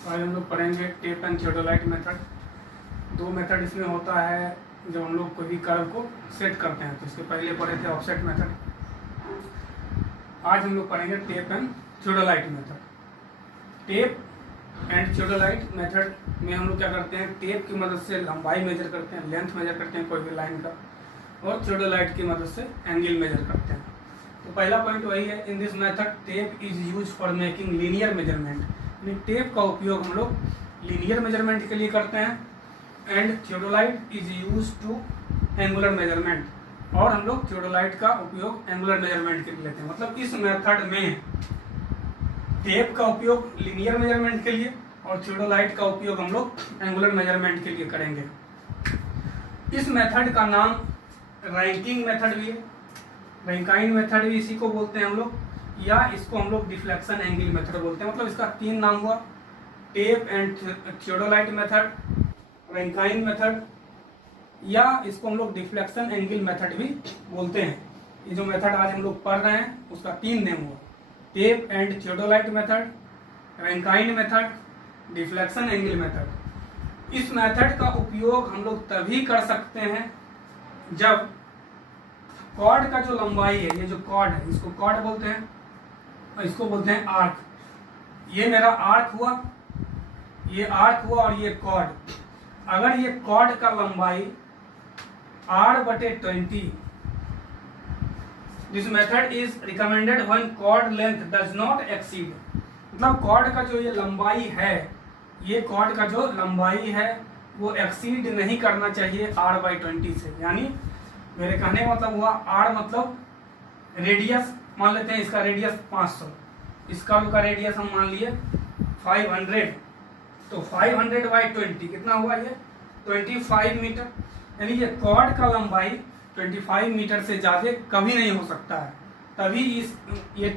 तो आज हम लोग पढ़ेंगे टेप एंड थियोडोलाइट मेथड। दो मेथड इसमें होता है जब हम लोग कोई भी कर्व को सेट करते हैं। तो इसके पहले पढ़े थे ऑफसेट मेथड। आज हम लोग पढ़ेंगे tape and theodolite method. Tape and theodolite method में हम लोग क्या करते हैं, टेप की मदद से लंबाई मेजर करते हैं, लेंथ मेजर करते हैं कोई भी लाइन का, और थियोडोलाइट की मदद से एंगल मेजर करते हैं। तो पहला पॉइंट वही है, in this method tape is use for making linear measurement. यानी टेप का उपयोग हम लोग लीनियर मेजरमेंट के लिए करते हैं, and theodolite is use to angular measurement, और हम लोग थियोडोलाइट का उपयोग एंगुलर मेजरमेंट के लिए लेते हैं। मतलब इस मेथड में टेप का उपयोग लीनियर मेजरमेंट के लिए और थियोडोलाइट का उपयोग हम लोग एंगुलर मेजरमेंट के लिए करेंगे। इस मेथड का नाम रैंकिंग मेथड भी है, रैंकाइन मेथड भी इसी को बोलते हैं हम लोग, या इसको हम लोग डिफ्लेक्शन एंगल मेथड बोलते हैं। मतलब इसका तीन नाम हुआ, tape and theodolite method, Rankine method, या इसको हम लोग डिफ्लेक्शन एंगल मेथड भी बोलते हैं। ये जो मेथड आज हम लोग पढ़ रहे हैं उसका तीन नेम हुआ, tape and theodolite method, Rankine method, deflection angle method. इस मेथड का उपयोग हम लोग तभी कर सकते हैं जब कॉर्ड का जो लंबाई है, ये जो कॉर्ड है इसको कॉर्ड बोलते हैं और इसको बोलते हैं आर्क। ये मेरा आर्क हुआ, ये आर्क हुआ और ये कॉर्ड। अगर ये कॉर्ड का लंबाई r/20, this method is recommended when chord length does not exceed. मतलब कॉर्ड का जो ये लंबाई है, ये कॉर्ड का जो लंबाई है वो एक्सीड नहीं करना चाहिए r/20 से। यानी मेरे कहने का मतलब हुआ, r मतलब रेडियस, मान लेते हैं इसका रेडियस 500, इसका का रेडियस हम मान लिए 500, तो 500/20 कितना हुआ, ये 25 मीटर। यानी ये कॉर्ड का लंबाई 25 मीटर से ज़्यादा कभी नहीं हो सकता है। तभी ये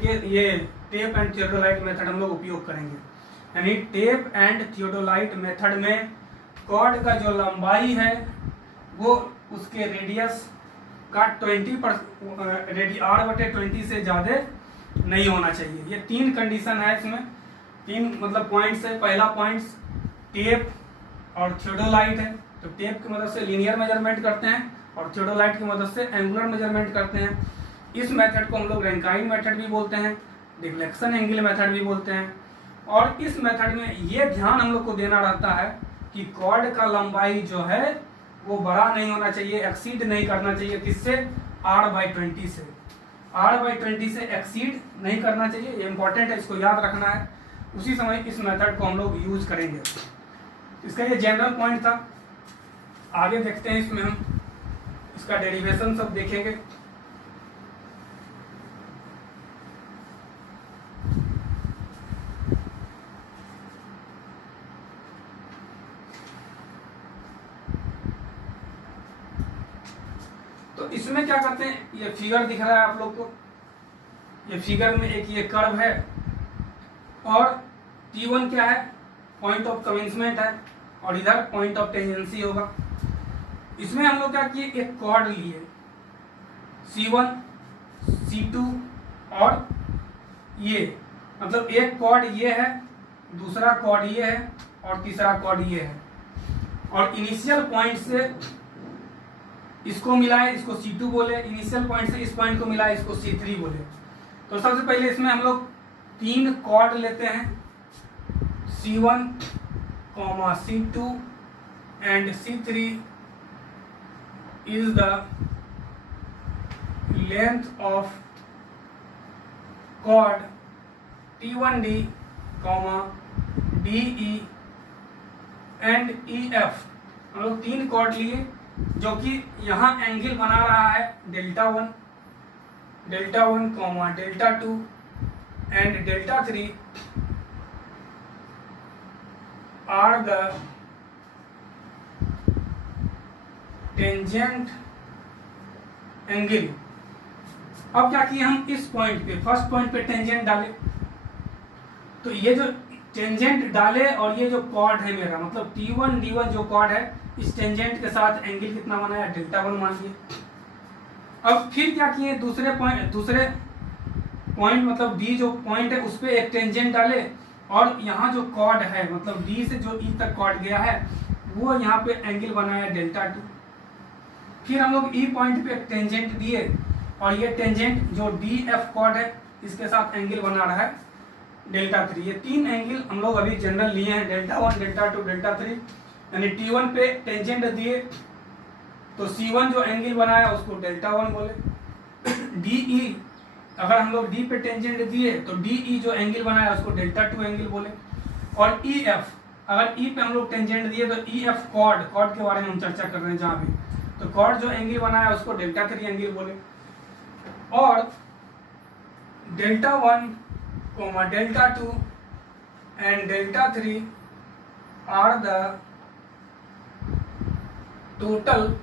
टेप एंड थियोडोलाइट मेथड हम लोग उपयोग करेंगे। यानी टेप एंड थियोडोलाइट मेथड में कॉर्ड का जो लंबाई है वो उसके रेडियस का 20% r/20 से ज़्यादा नहीं होना चाहिए। ये तीन कंडीशन है इसमें, तीन मतलब पॉइंट्स है। पहला पॉइंट्स टेप और थियोडोलाइट है, तो टेप की मदद से लीनियर मेजरमेंट करते हैं और थियोडोलाइट की मदद से एंगुलर मेजरमेंट करते हैं। इस मेथड को हम लोग रैंकाइन मेथड भी बोलते हैं, डिफ्लेक्शन एंगल मेथड भी बोलते हैं। और इस मेथड में ये ध्यान हम लोग को देना रहता है कि कॉर्ड का लंबाई जो है वो बड़ा नहीं होना चाहिए, एक्सीड नहीं करना चाहिए। किससे? r/20 से। r/20 से एक्सीड नहीं करना चाहिए, ये इंपॉर्टेंट है, इसको याद रखना है। उसी समय इस मेथड को हम लोग यूज करेंगे। इसका ये जनरल पॉइंट था। आगे देखते हैं, इसमें हम इसका डेरिवेशन सब देखेंगे। तो इसमें क्या करते हैं, ये फिगर दिख रहा है आप लोग को, ये फिगर में एक ये कर्व है और T1 क्या है, पॉइंट ऑफ कमेंसमेंट है, और इधर पॉइंट ऑफ टेंजेंसी होगा। इसमें हम लोग क्या किए, एक कॉर्ड लिए C1, C2 और ये, मतलब एक कॉर्ड ये है, दूसरा कॉर्ड ये है और तीसरा कॉर्ड ये है। और इनिशियल पॉइंट से इसको मिलाए, इसको C2 बोले, इनिशियल पॉइंट से इस पॉइंट को मिलाए, इसको C3 बोले। तो सबसे पहले इसमें हम लोग तीन कॉर्ड लेते हैं, C1, C2 and C3 is the length of chord T1D, DE and EF। हम लोग तीन कॉर्ड लिए जो कि यहाँ एंगल बना रहा है Δ1, Δ2 and Δ3 are the tangent angle. अब क्या किए हम, इस पॉइंट पे, फर्स्ट पॉइंट पे टेंजेंट डाले। तो ये जो टेंजेंट डाले और ये जो कॉर्ड है मेरा, मतलब T1 D1 जो कॉर्ड है, इस टेंजेंट के साथ एंगल कितना बनाया, Δ1 मान लिया। अब फिर क्या किए, दूसरे पॉइंट मतलब D जो पॉइंट है उस पर एक टेंजेंट डाले और यहाँ जो कॉर्ड है मतलब डी से जो ई तक कॉर्ड गया है वो यहाँ पे एंगल बनाया डेल्टा 2। फिर हम लोग ई पॉइंट पे टेंजेंट दिए और ये टेंजेंट जो डी एफ कॉर्ड है इसके साथ एंगल बना रहा है डेल्टा 3। ये 3 एंगल हम लोग अभी जनरल लिए हैं, डेल्टा 1, डेल्टा 2, डेल्टा 3। यानी T1 पे टेंजेंट दिए तो C1 जो एंगल बनाया उसको डेल्टा 1 बोले। DE अगर हम लोग D पे टेंजेंट दिए तो DE जो एंगल बनाया उसको डेल्टा 2 एंगल बोले। और EF अगर E पे हम लोग टेंजेंट दिए तो EF कॉर्ड के बारे में हम चर्चा कर रहे हैं जहाँ भी, तो कॉर्ड जो एंगल बनाया उसको डेल्टा 3 एंगल बोले। और delta 1, delta 2 and delta 3 are the total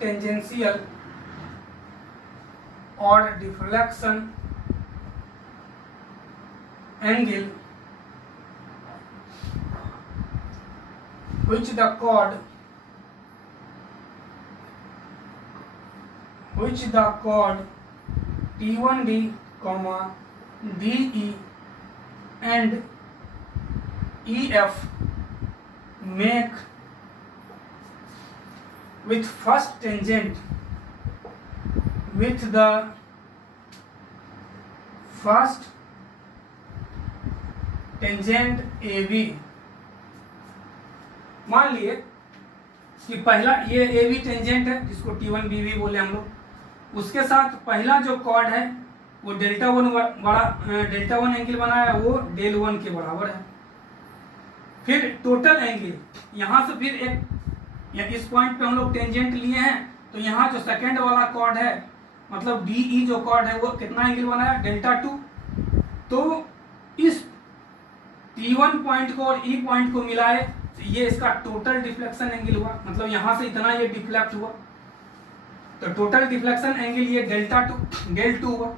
tangential or deflection angle which the chord T1D, DE and EF make with first tangent with the first tangent AB। मान लिए कि पहला ये AB टेंजेंट है जिसको T1 BB बोले हम लोग, उसके साथ पहला जो कॉर्ड है वो डेल्टा 1 एंगल बनाया वो डेल 1 के बराबर है। फिर टोटल एंगल यहाँ से फिर एक इस पॉइंट पे हम लोग टेंजेंट लिए हैं तो यहाँ जो सेकंड वाला कॉर्ड है मतलब DE जो कॉर्ड है वो कितना एंगल बनाया डेल्टा 2। तो इस T1 पॉइंट को और E पॉइंट को मिलाए तो ये इसका टोटल डिफ्लेक्शन एंगल हुआ, मतलब यहाँ से इतना ये डिफ्लेक्ट हुआ तो टोटल डिफ्लेक्शन एंगल ये डेल्टा 2 हुआ।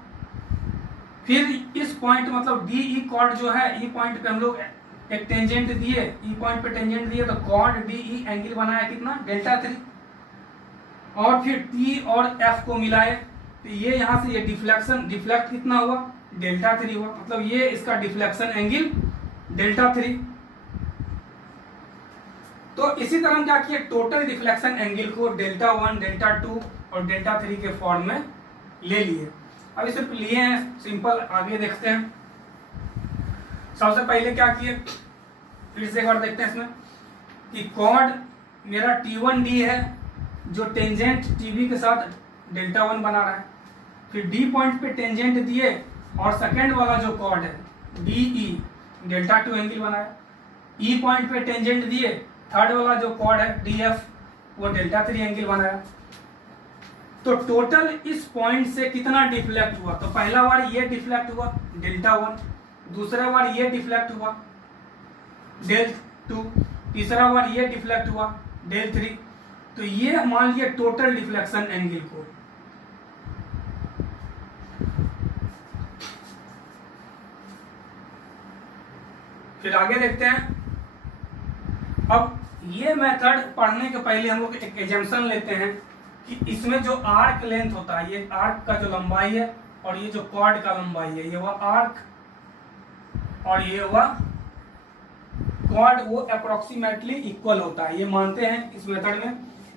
फिर इस पॉइंट मतलब DE कॉर्ड जो है E पॉइंट पे हम लोग एक टेंजेंट दिए, E पॉइंट पे टेंजेंट दिए तो कॉर्ड DE एंगल बनाया कितना डेल्टा 3। और फिर T और F को मिलाए तो ये यहाँ से ये डिफ्लेक्ट कितना हुआ डेल्टा 3 हुआ, मतलब ये इसका डिफ्लेक्शन एंगल डेल्टा 3। तो इसी तरह हम क्या किए टोटल डिफ्लेक्शन एंगल को डेल्टा 1, डेल्टा 2 और डेल्टा 3 के फॉर्म में ले लिए। अब इसे लिए हैं सिंपल, आगे देखते हैं। सबसे पहले क्या किए फिर से एक बार देखते हैं इसमें कि कॉर्ड मेरा T1D है जो टेंजेंट TB के साथ डेल्टा 1 बना रहा है। फिर D पॉइंट पे टेंजेंट दिए और सेकेंड वाला जो कॉर्ड है DE डेल्टा 2 एंगल बनाया। E पॉइंट पे टेंजेंट दिए, थर्ड वाला जो कॉर्ड है DF वो डेल्टा 3 एंगल बनाया। तो टोटल इस पॉइंट से कितना डिफ्लेक्ट हुआ, तो पहला बार ये डिफ्लेक्ट हुआ डेल्टा 1, दूसरा बार ये डिफ्लेक्ट हुआ डेल 2, तीसरा बार ये डिफ्लेक्ट हुआ डेल 3। तो ये मान लिया टोटल डिफ्लेक्शन एंगल को। फिर आगे देखते हैं। अब ये मेथड पढ़ने के पहले हम लोग एक एजम्पशन लेते हैं कि इसमें जो आर्क लेंथ होता है, ये आर्क का जो लंबाई है और ये जो कॉर्ड का लंबाई है, ये हुआ आर्क और ये हुआ कॉर्ड, वो अप्रोक्सीमेटली इक्वल होता है। ये मानते हैं इस मेथड में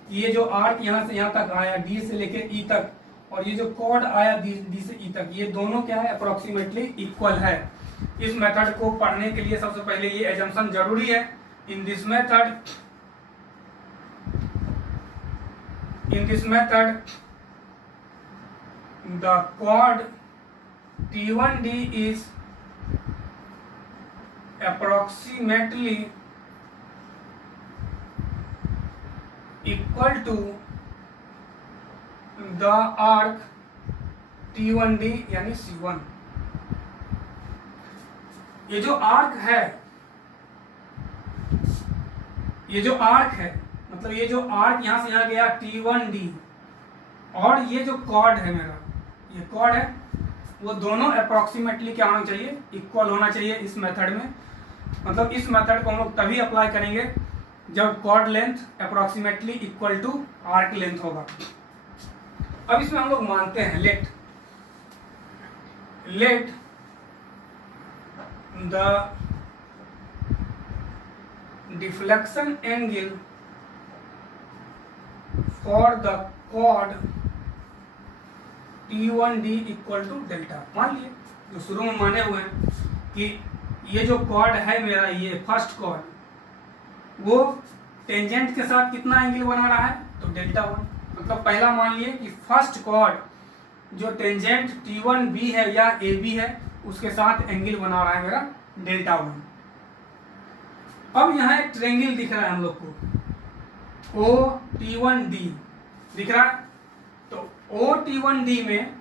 कि ये जो आर्क यहाँ से यहाँ तक आया D से लेके E तक और ये जो कॉर्ड आया D से E तक, ये दोनों क्या है अप्रोक्सीमेटली इक्वल है। इस मेथड को पढ़ने के लिए सबसे पहले ये एजम्पशन जरूरी है। In this method the chord T1D is approximately equal to the arc T1D यानी C1। ये जो आर्क है मतलब ये जो आर्क यहां से यहां गया T1D और ये जो कॉर्ड है मेरा, ये कॉर्ड है, वो दोनों अप्रोक्सीमेटली क्या होना चाहिए इक्वल होना चाहिए इस मेथड में। मतलब इस मेथड को हम लोग तभी अप्लाई करेंगे जब chord length approximately equal to arc length होगा। अब इसमें हम लोग मानते हैं let the deflection angle for the chord T1D equal to delta. मान लिए जो शुरू में माने हुए हैं कि ये जो कॉर्ड है मेरा, ये फर्स्ट कॉर्ड वो टेंजेंट के साथ कितना एंगल बना रहा है, तो डेल्टा 1। मतलब पहला मान लिए कि फर्स्ट कॉर्ड जो टेंजेंट T1B है या AB है उसके साथ एंगल बना रहा है मेरा डेल्टा 1। अब यहाँ एक ट्रायंगल दिख रहा है हम लोग को, OT1D दिख रहा है। तो OT1D में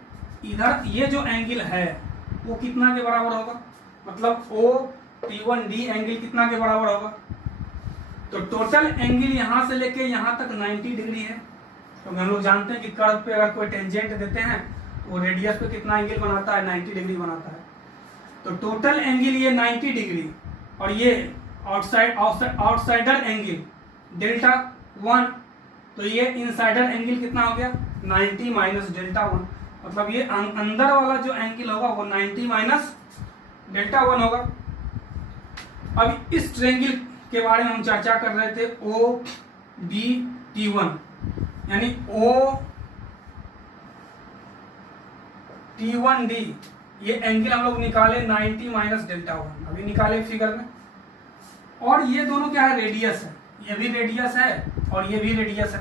इधर ये जो एंगल है वो कितना के बराबर होगा, मतलब OT1D एंगल कितना के बराबर होगा, तो टोटल एंगल यहाँ से लेके यहाँ तक 90 डिग्री है। तो हम लोग जानते हैं कि कर्व पे अगर कोई टेंजेंट देते हैं वो रेडियस पे कितना एंगल बनाता है, 90 डिग्री बनाता है। तो टोटल एंगल ये 90 डिग्री और ये आउटसाइडर एंगल डेल्टा 1, तो ये इनसाइडर एंगल कितना हो गया 90 माइनस डेल्टा 1। मतलब ये अंदर वाला जो एंगल होगा वो 90 माइनस डेल्टा 1 होगा। अब इस ट्रायंगल के बारे में हम चर्चा कर रहे थे, ODT1 यानी OT1D ये एंगल हम लोग निकाले 90 माइनस डेल्टा 1, अभी निकाले फिगर में। और ये दोनों क्या है, रेडियस है, ये भी रेडियस है और ये भी रेडियस है।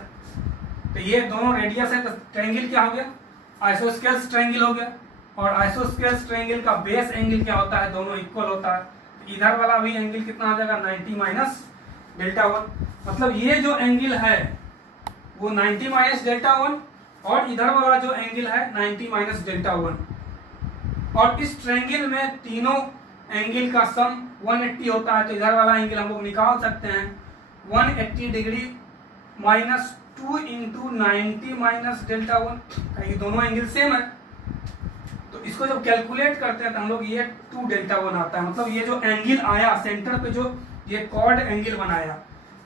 तो ये दोनों रेडियस है तो ट्रायंगल क्या हो गया, आइसोस्केल्स ट्रायंगल हो गया। और आइसोस्केल्स ट्रायंगल का बेस एंगल क्या होता है, दोनों इक्वल होता है। तो इधर वाला भी एंगल कितना आ जाएगा 90 माइनस डेल्टा 1। मतलब ये जो एंगल है वो 90 माइनस डेल्टा 1 और इधर वाला जो एंगल है 90 माइनस डेल्टा 1। और इस ट्रायंगल में तीनों एंगल का सम 180 होता है। तो इधर वाला एंगल हम लोग निकाल सकते हैं 180 degree minus 2 into 90 minus delta 1, ये दोनों एंगल सेम है। तो इसको जब कैलकुलेट करते हैं तो हम लोग ये 2 डेल्टा 1 आता है। मतलब ये जो एंगल आया सेंटर पे, जो ये कॉर्ड एंगल बनाया,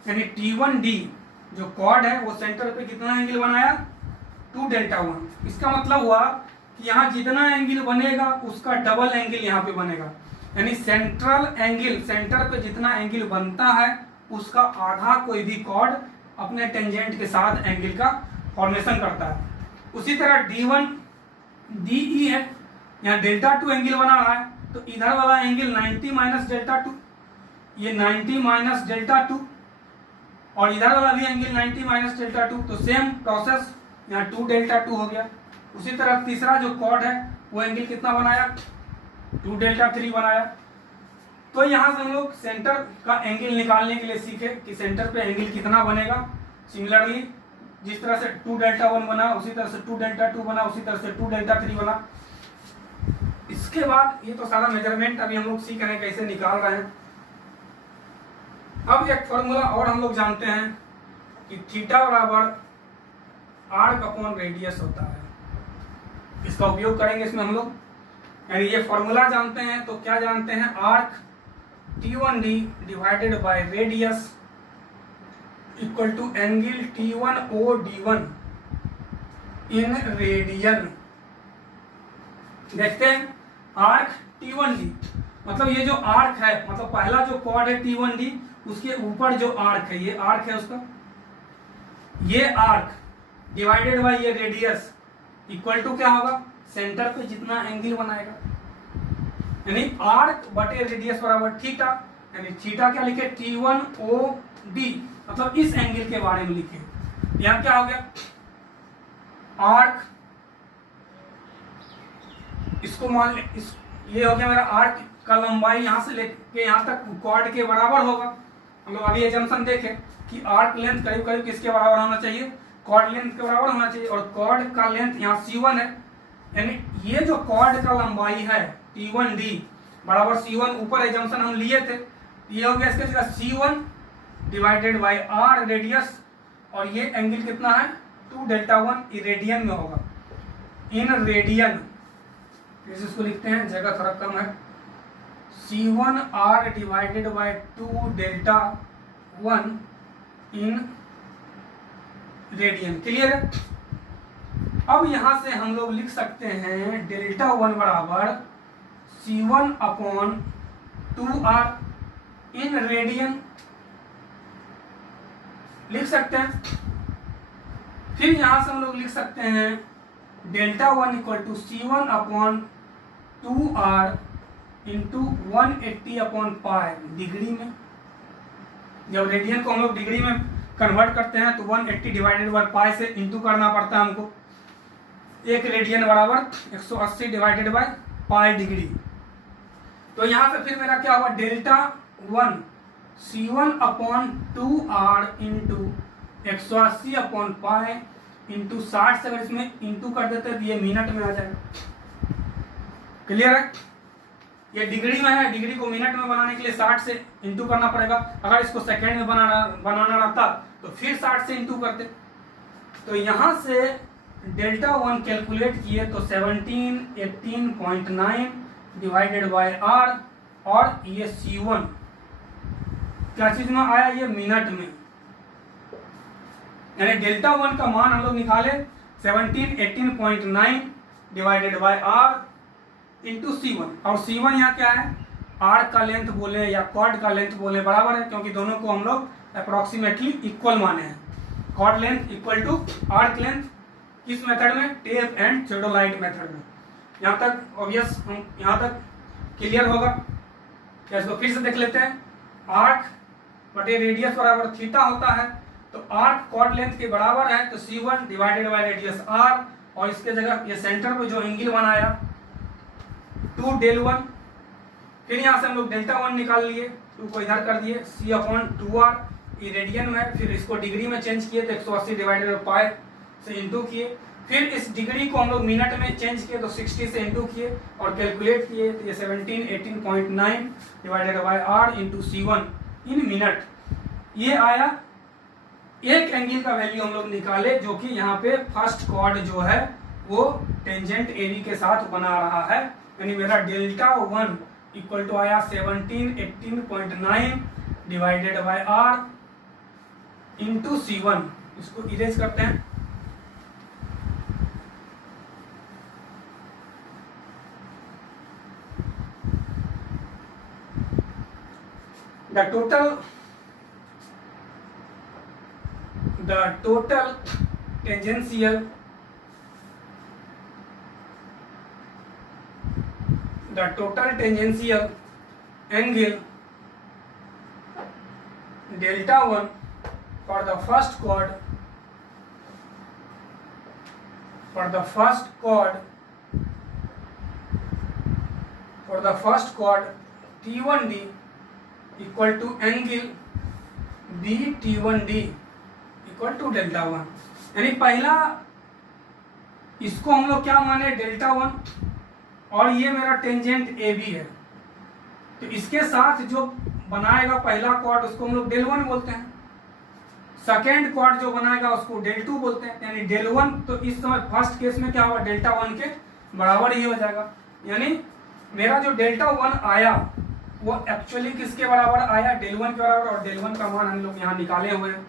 यानी T1D जो कॉर्ड है वो सेंटर पे कितना एंगल बनाया 2 डेल्टा 1। इसका मतलब हुआ कि यहाँ जितना एंगल बनेगा उसका डबल एंगल यहाँ पे बनेगा। यानी सेंट्रल एंगल, सेंटर पे जितना एंगल बनता है उसका आधा कोई भी कॉर्ड अपने टेंजेंट के साथ एंगल का फॉर्मेशन करता है। उसी तरह D1DE है, यहाँ डेल्टा 2 एंगल बना रहा है। तो इधर वाला एंगल 90 माइनस डेल्टा 2, ये 90 माइनस डेल्टा 2 और इधर वाला भी एंगल 90 माइनस डेल्टा 2। तो सेम प्रोसेस, यहाँ 2 डेल्टा 2 हो गया। उसी तरह तीसरा जो कॉर्ड है वो एंगल कितना बनाया 2 डेल्टा 3 बनाया। तो यहाँ से हम लोग सेंटर का एंगल निकालने के लिए सीखे कि सेंटर पे एंगल कितना बनेगा। सिमिलरली जिस तरह से 2 डेल्टा 1 बना उसी तरह से 2 डेल्टा 2 बना, उसी तरह से 2 डेल्टा 3 बना। इसके बाद ये तो सारा मेजरमेंट अभी हम लोग सीख रहे हैं कैसे निकाल रहे हैं। अब एक फॉर्मूला और हम लोग जानते हैं कि थीटा बराबर आर्क अपॉन रेडियस होता है। इसका उपयोग करेंगे इसमें हम लोग, यानी ये फॉर्मूला जानते हैं तो क्या जानते हैं, arc T1D divided by radius equal to angle T1OD1 in radian. देखते हैं आर्क T1D, मतलब ये जो आर्क है, मतलब पहला जो कॉर्ड है T1D उसके ऊपर जो आर्क है, ये आर्क है उसका, ये आर्क डिवाइडेड बाय ये रेडियस इक्वल टू क्या होगा, सेंटर पे जितना एंगल बनाएगा, यानी आर्क बटे रेडियस बराबर थीटा। यानी थीटा क्या लिखे T1OD, मतलब इस एंगल के बारे में लिखे। यहाँ क्या हो गया, आर्क, इसको मान ले ये हो गया मेरा आर्क का लंबाई यहाँ से लेके यहाँ तक कॉर्ड के बराबर होगा। हम लोग अभी एजम्पशन देखें कि आर्क लेंथ करीब करीब किसके बराबर होना चाहिए, कॉर्ड लेंथ के बराबर होना चाहिए। और कॉर्ड का लेंथ यहाँ C1 है, यानी ये जो कॉर्ड का लंबाई है T1D बराबर C1, ऊपर एजम्पशन हम लिए थे, ये हो गया इसके जगह C1 divided by R radius, और ये एंगल कितना है 2 डेल्टा 1, रेडियन में होगा, इन रेडियन। इसको लिखते हैं, जगह थोड़ा कम है, C1 R divided by 2 delta 1 in radian. Clear है। अब यहां से हम लोग लिख सकते हैं डेल्टा 1 बराबर C1 upon 2r in radian लिख सकते हैं। फिर यहां से हम लोग लिख सकते हैं delta 1 equal to C1 upon 2r into 180 upon pi degree में। जब रेडियन को हम लोग डिग्री में कन्वर्ट करते हैं तो 180 डिवाइडेड बाई पाई से इंटू करना पड़ता है हमको। एक रेडियन बराबर 180 डिवाइडेड बाई पाई डिग्री। तो यहाँ से फिर मेरा क्या हुआ, delta 1 C1 upon 2r into 180 upon pi into 60 से अगर इसमें इंटू कर देते हैं तो ये मिनट में आ जाएगा। क्लियर है? ये डिग्री में है, डिग्री को मिनट में बनाने के लिए 60 से इंटू करना पड़ेगा। अगर इसको सेकेंड में बनाना रहता तो फिर 60 से इंटू करते। तो यहाँ से डेल्टा 1 कैलकुलेट किए तो 1718.9 डिवाइडेड बाय r, और ये C1 क्या चीज में आया, ये मिनट में। यानी डेल्टा 1 का मान हम लोग निकाले 1718.9 divided by r into C1। और C1 यहाँ क्या है, आर्क का लेंथ बोले या कॉर्ड का लेंथ बोले बराबर है, क्योंकि दोनों को हम लोग अप्रोक्सीमेटली इक्वल माने हैं। Chord length equal to arc length, किस मेथड में, टेप एंड थियोडोलाइट मेथड में। यहाँ तक ऑब्वियस, हम यहाँ तक क्लियर होगा। क्या इसको फिर से देख लेते हैं। आर्क बटे रेडियस बराबर थीटा होता है, तो आर्क कॉर्ड लेंथ के बराबर है, तो C1 divided by radius r, और इसके जगह ये सेंटर पे जो एंगल बनाया 2 del 1। फिर यहाँ से हम लोग डेल्टा 1 निकाल लिए, 2 को इधर कर दिए, C अपॉन 2r, ये रेडियन में, फिर इसको डिग्री में चेंज किए तो 180 डिवाइडेड बाय पाई से इंटू किए। फिर इस डिग्री को हम लोग मिनट में चेंज किए तो 60 से इंटू किए और कैलकुलेट किए तो ये 1718.9 divided by r into C1 in minute. ये आया। एक एंगल का वैल्यू हम लोग निकाले जो कि यहाँ पे फर्स्ट कॉर्ड जो है वो टेंजेंट AB के साथ बना रहा है, यानी मेरा डेल्टा 1 इक्वल टू आया 1718.9 divided by r into C1। इसको इरेज करते हैं। The total tangential angle delta 1 for the first chord T1D equal to angle BT1D equal to delta 1। यानी पहला इसको हम लोग क्या माने, डेल्टा 1, और ये मेरा टेंजेंट AB है, तो इसके साथ जो बनाएगा पहला कॉर्ड उसको हम लोग डेल 1 बोलते हैं। सेकेंड कॉर्ड जो बनाएगा उसको डेल 2 बोलते हैं। यानी डेल 1 तो इस समय फर्स्ट केस में क्या होगा, डेल्टा 1 के बराबर ही हो जाएगा। यानी मेरा जो डेल्टा 1 आया वो एक्चुअली किसके बराबर आया, डेल 1 के बराबर, और डेल 1 का मान हम लोग यहाँ निकाले हुए हैं।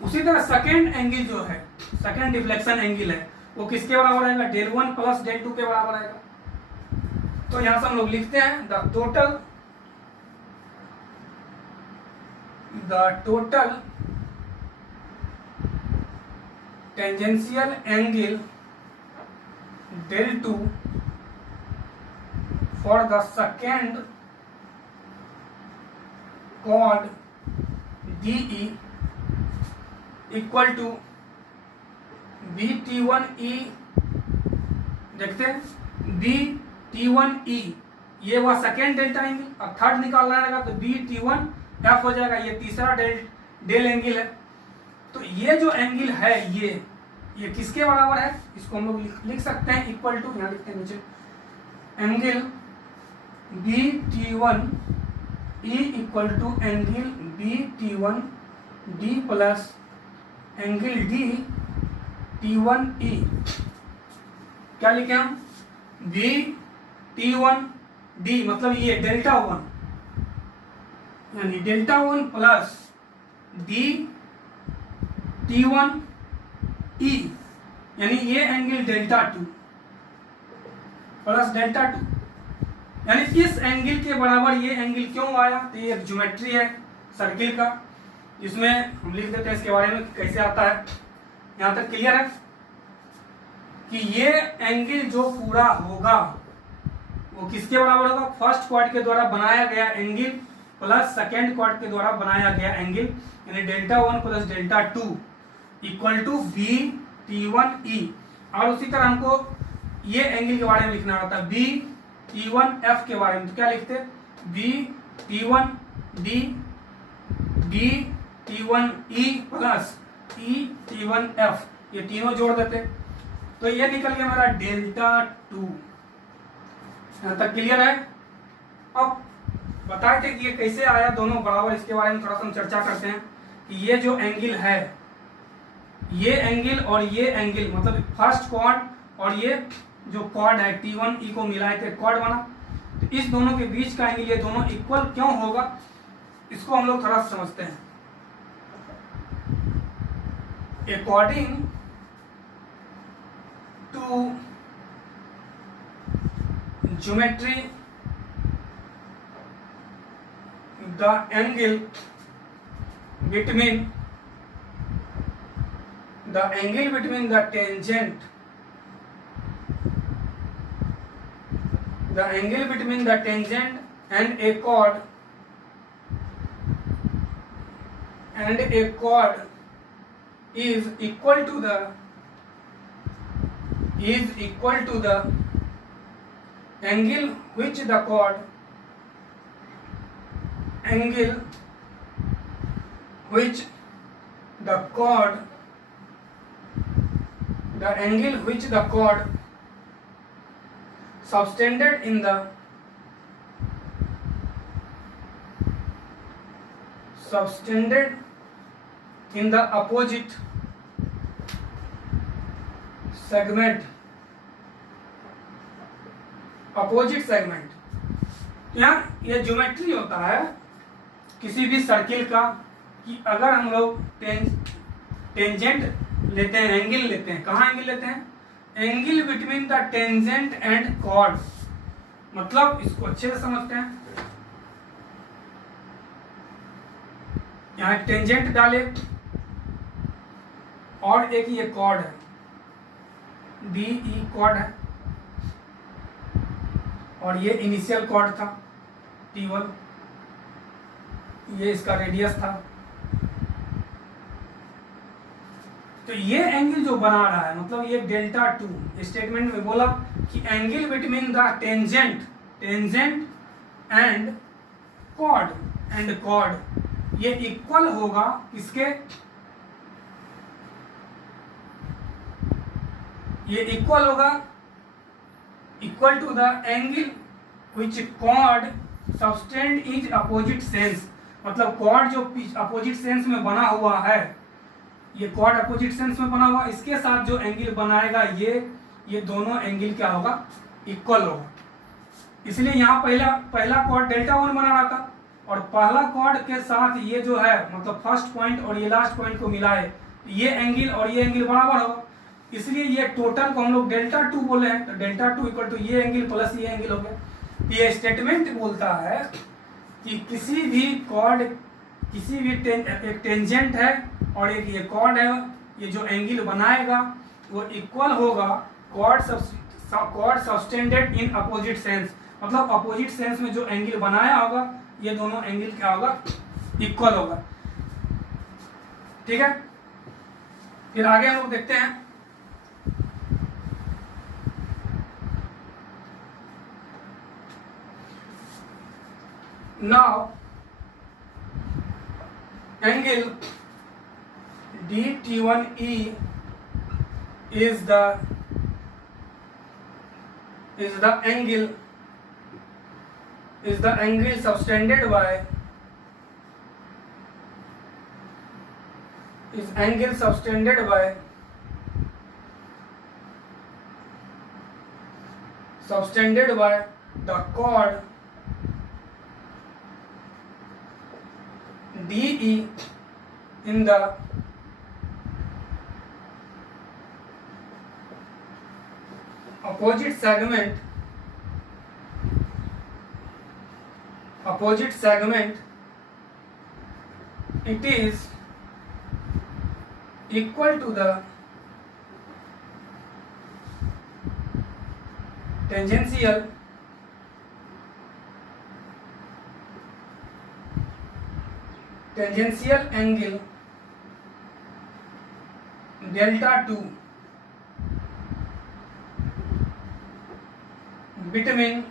उसी तरह सेकेंड एंगल जो है, सेकेंड डिफ्लेक्शन एंगल है, वो किसके बराबर आएगा, डेल 1 प्लस डेल 2 के बराबर आएगा। तो यहां से हम लोग लिखते हैं the total tangential angle del 2 for the second chord DE equal to BT1E। देखते हैं BT1E, ये हुआ सेकेंड डेल्टा एंगल। अब थर्ड निकालना रहेगा तो BT1F हो जाएगा, ये तीसरा डेल एंगल है। तो ये जो एंगल है ये किसके बराबर है, इसको हम लोग लिख सकते हैं इक्वल टू, यहाँ लिखते हैं नीचे, angle BT1E equal to angle BT1D plus angle DT1E। क्या लिखे हम, BT1D मतलब ये डेल्टा 1, यानी डेल्टा 1 प्लस DT1E, यानी ये एंगल डेल्टा 2 प्लस डेल्टा 2, यानी इस एंगल के बराबर ये एंगल क्यों आया, तो ये एक ज्योमेट्री है सर्किल का, इसमें हम लिख देते हैं इसके बारे में कैसे आता है। यहां तक क्लियर है कि ये एंगल जो पूरा होगा वो किसके बराबर होगा, फर्स्ट क्वाड के द्वारा बनाया गया एंगल प्लस सेकेंड क्वाड के द्वारा बनाया गया एंगल, यानी delta 1 plus delta 2 equal to B T1E। और उसी तरह हमको ये एंगल के बारे में लिखना होता है बी T1F के बारे में, तो क्या लिखते B T1D B T1E plus E T1F, ये तीनों जोड़ देते तो ये निकल गया मेरा डेल्टा 2। यहाँ तक क्लियर है। अब बताए थे कि ये कैसे आया दोनों बराबर, इसके बारे में थोड़ा सा हम चर्चा करते हैं कि ये जो एंगल है, ये एंगल और ये एंगल मतलब फर्स्ट क्वाड और ये जो क्वाड है T1E को मिलाए थे क्वाड बना, तो इस दोनों के बीच का एंगल ये दोनों इक्वल क्यों होगा, इसको हम लोग थोड़ा समझते हैं। According to geometry the angle between the tangent and a chord is equal to the angle which the chord subtended in the opposite segment यहाँ ये ज्योमेट्री होता है किसी भी सर्किल का कि अगर हम लोग टेंजेंट लेते हैं, एंगल लेते हैं, कहाँ एंगल लेते हैं, angle between the tangent and cord, मतलब इसको अच्छे से समझते हैं। यहाँ टेंजेंट डाले और एक ये कॉर्ड है DE कॉर्ड है और ये इनिशियल कॉर्ड था T1, ये इसका रेडियस था। तो ये एंगल जो बना रहा है मतलब ये डेल्टा 2 स्टेटमेंट में बोला कि angle between the tangent and chord ये इक्वल होगा किसके, ये इक्वल होगा equal to the angle which chord subtend is opposite sense, मतलब कॉर्ड जो अपोजिट सेंस में बना हुआ है, ये कॉर्ड अपोजिट सेंस में बना हुआ, इसके साथ जो एंगल बनाएगा ये दोनों एंगल क्या होगा, इक्वल होगा। इसलिए यहाँ पहला कॉर्ड डेल्टा 1 बना रहा था और पहला कॉर्ड के साथ ये जो है मतलब फर्स्ट पॉइंट और ये लास्ट पॉइंट को मिलाए, ये एंगल और ये एंगल बराबर होगा, इसलिए ये टोटल को हम लोग डेल्टा 2 बोले हैं, तो डेल्टा 2 इक्वल टू ये एंगल प्लस ये एंगल हो गया। ये स्टेटमेंट बोलता है कि किसी भी कॉर्ड एक टेंजेंट है और एक ये कॉर्ड है, ये जो एंगल बनाएगा वो इक्वल होगा chord subtended in opposite sense, मतलब अपोजिट सेंस में जो एंगल बनाया होगा ये दोनों एंगल क्या होगा, इक्वल होगा। ठीक है, फिर आगे हम लोग देखते हैं। Now angle DT1E is the angle subtended by the chord DE in the opposite segment opposite segment, it is equal to the tangential angle delta 2 between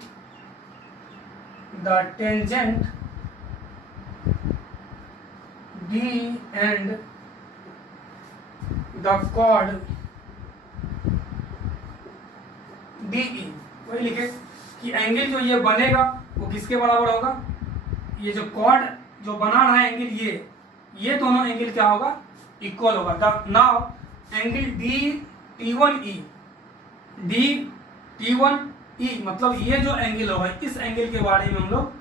the tangent D and the chord DE। वही लिखे कि angle जो ये बनेगा वो किसके बराबर होगा, ये जो कॉर्ड जो बना रहा है एंगल ये दोनों एंगल क्या होगा, इक्वल होगा। नाउ एंगल D मतलब ये जो एंगल होगा, इस एंगल के बारे में हम लोग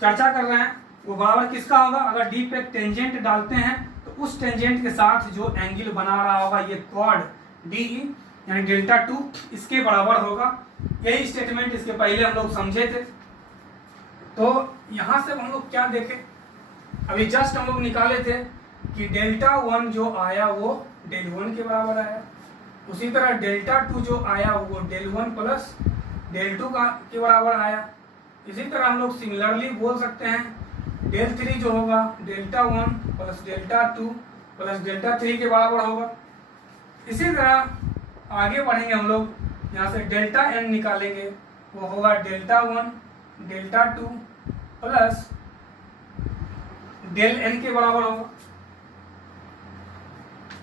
चर्चा कर रहे हैं, वो बराबर किसका होगा, अगर D पे टेंजेंट डालते हैं तो उस टेंजेंट के साथ जो एंगल बना रहा होगा ये कॉर्ड DE यानी डेल्टा 2 इसके बराबर होगा। यही स्टेटमेंट इसके पहले हम लोग समझे थे। तो यहां से हम लोग क्या देखे, अभी जस्ट हम लोग निकाले थे कि डेल्टा 1 जो आया वो डेल 1 के बराबर आया, उसी तरह डेल्टा 2 जो आया वो डेल 1 प्लस डेल 2 के बराबर आया। इसी तरह हम लोग सिमिलरली बोल सकते हैं डेल 3 जो होगा delta 1 plus delta 2 plus delta 3 के बराबर होगा। इसी तरह आगे बढ़ेंगे हम लोग, यहाँ से डेल्टा n निकालेंगे, वो होगा डेल्टा 1 डेल्टा 2 प्लस डेल n के बराबर होगा।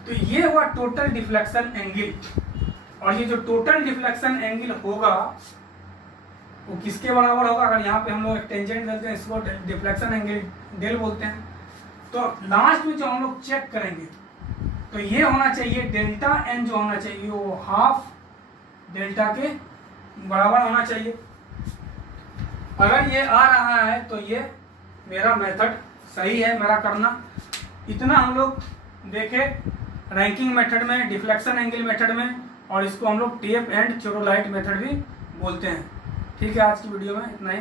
तो ये हुआ टोटल डिफ्लेक्शन एंगल, और ये जो टोटल डिफ्लेक्शन एंगल होगा वो किसके बराबर होगा, अगर यहाँ पे हम लोग टेंजेंट लेते हैं इसको डिफ्लेक्शन एंगल डेल बोलते हैं। तो लास्ट में जो हम लोग चेक करेंगे तो ये होना चाहिए डेल्टा n जो होना चाहिए वो हाफ डेल्टा के बराबर होना चाहिए। अगर ये आ रहा है तो ये मेरा मेथड सही है, मेरा करना। इतना हम लोग देखे रैंकिंग मेथड में, डिफ्लेक्शन एंगल मेथड में, और इसको हम लोग टेप एंड थ्योडोलाइट मेथड भी बोलते हैं। ठीक है, आज की वीडियो में इतना ही।